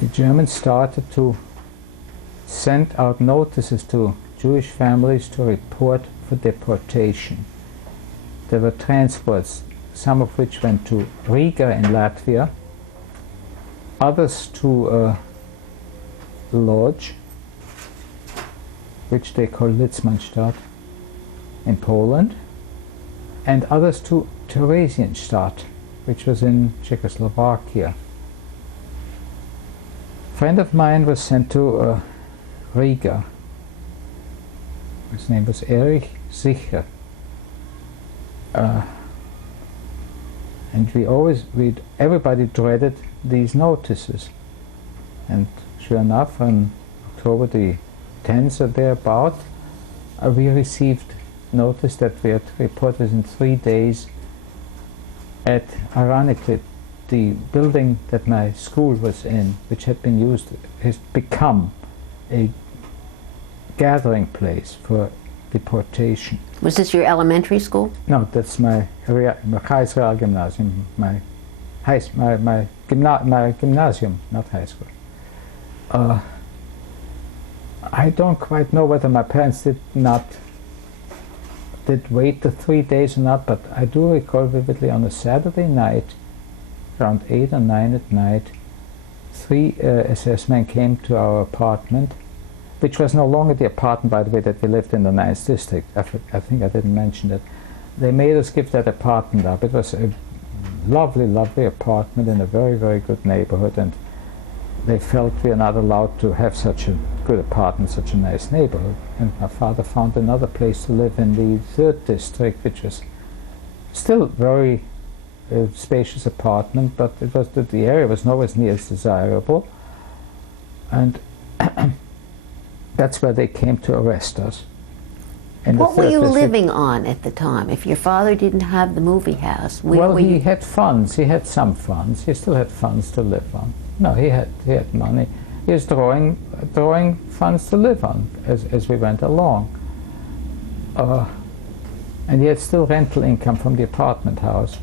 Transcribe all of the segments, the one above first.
the Germans started to send out notices to Jewish families to report for deportation. There were transports, some of which went to Riga in Latvia, others to Lodz, which they call Litzmannstadt in Poland, and others to Theresienstadt, which was in Czechoslovakia. A friend of mine was sent to Riga. His name was Erich Sicher. And everybody dreaded these notices. And sure enough, on October the 10th or thereabout, we received notice that we had reported in 3 days at, ironically, the building that my school was in, which had been used, has become a gathering place for deportation. Was this your elementary school? No, that's my Kreisrealgymnasium, my gymnasium, not high school. I don't quite know whether my parents did wait the 3 days or not, but I do recall vividly on a Saturday night, around 8 or 9 at night, 3 SS men came to our apartment, which was no longer the apartment, by the way, that we lived in the 9th district. I think I didn't mention that. They made us give that apartment up. It was a lovely, lovely apartment in a very, very good neighborhood, and they felt we are not allowed to have such a good apartment, such a nice neighborhood. And my father found another place to live in the 3rd district, which was still very spacious apartment, but it was the area was nowhere near as desirable. And that's where they came to arrest us. What were you living on at the time? If your father didn't have the movie house, where well, were you? He had funds. He had some funds. He still had funds to live on. No, he had money. He was drawing funds to live on as we went along. And he had still rental income from the apartment house.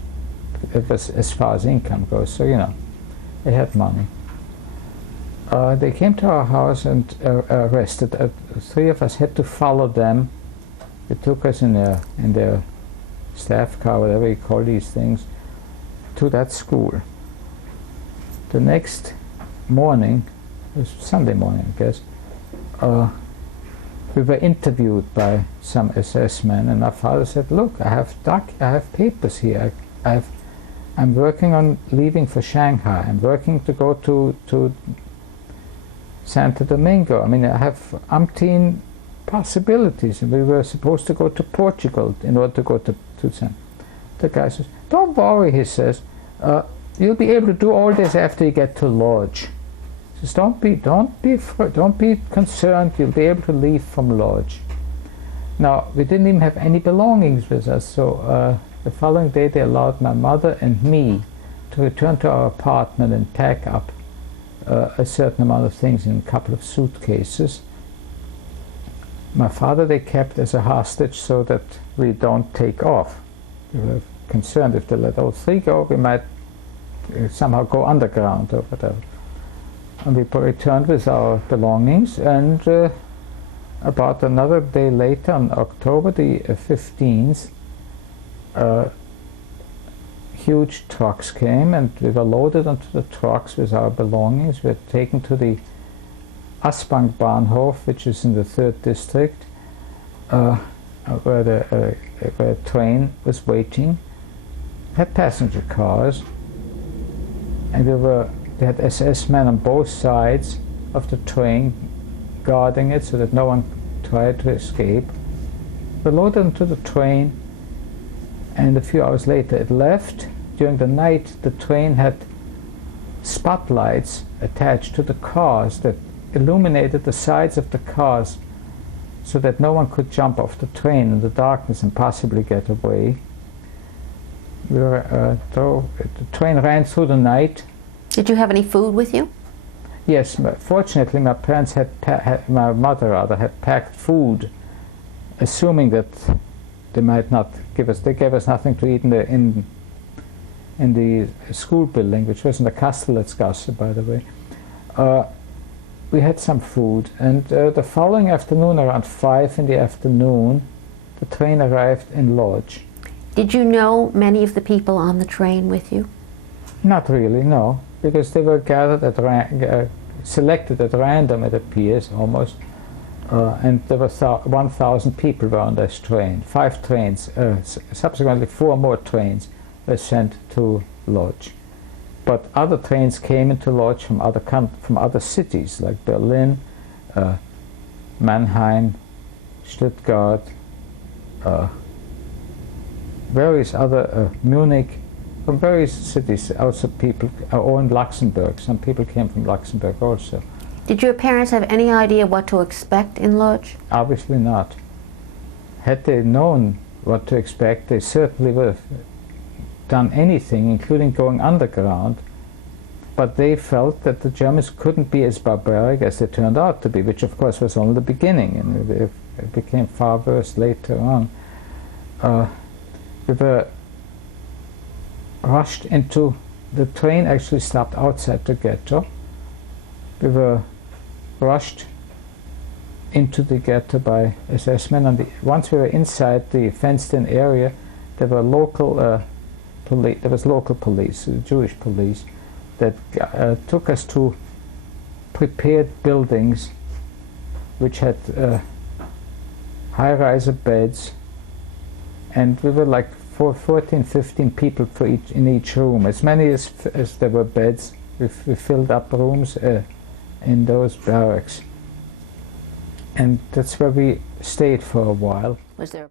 It was as far as income goes. So he had money. They came to our house and arrested. 3 of us had to follow them. They took us in their staff car, whatever you call these things, to that school. The next morning, it was Sunday morning, I guess, we were interviewed by some SS men, and my father said, "Look, I have papers here. I'm working on leaving for Shanghai. I'm working to go to Santo Domingo. I mean, I have umpteen possibilities." And we were supposed to go to Portugal in order to go to San. The guy says, "Don't worry," he says. "You'll be able to do all this after you get to Lodz." He says, don't be concerned. You'll be able to leave from Lodz." Now, we didn't even have any belongings with us, so the following day they allowed my mother and me to return to our apartment and pack up a certain amount of things in a couple of suitcases. My father they kept as a hostage so that we don't take off. We were concerned if they let all 3 go, we might somehow go underground or whatever. And we returned with our belongings, and about another day later, on October the 15th, huge trucks came, and we were loaded onto the trucks with our belongings. We were taken to the Bahnhof, which is in the 3rd district, where a train was waiting. We had passenger cars, and they had SS men on both sides of the train guarding it so that no one tried to escape. We loaded onto the train, and a few hours later it left. During the night, the train had spotlights attached to the cars that illuminated the sides of the cars so that no one could jump off the train in the darkness and possibly get away. The train ran through the night. Did you have any food with you? Yes, fortunately my parents my mother rather had packed food, assuming that they might not give us. They gave us nothing to eat in the school building, which was in the Kastelletzgasse, by the way. we had some food, and the following afternoon, around 5 in the afternoon, the train arrived in Lodz. Did you know many of the people on the train with you? Not really, no, because they were gathered selected at random, it appears, almost, and there were 1,000 people were on this train. 5 trains, subsequently 4 more trains were sent to Lodz. But other trains came into Lodz from other cities like Berlin, Mannheim, Stuttgart, various other, Munich, from various cities. Also people, or in Luxembourg. Some people came from Luxembourg also. Did your parents have any idea what to expect in Lodz? Obviously not. Had they known what to expect, they certainly would have done anything, including going underground, but they felt that the Germans couldn't be as barbaric as they turned out to be, which of course was only the beginning, and it became far worse later on. We were rushed into, the train actually stopped outside the ghetto. We were rushed into the ghetto by SS men, and once we were inside the fenced-in area, there were local there was local police, Jewish police, that took us to prepared buildings which had high-riser beds, and we were like 14, 15 people in each room. As many as there were beds, we filled up rooms in those barracks. And that's where we stayed for a while. Was there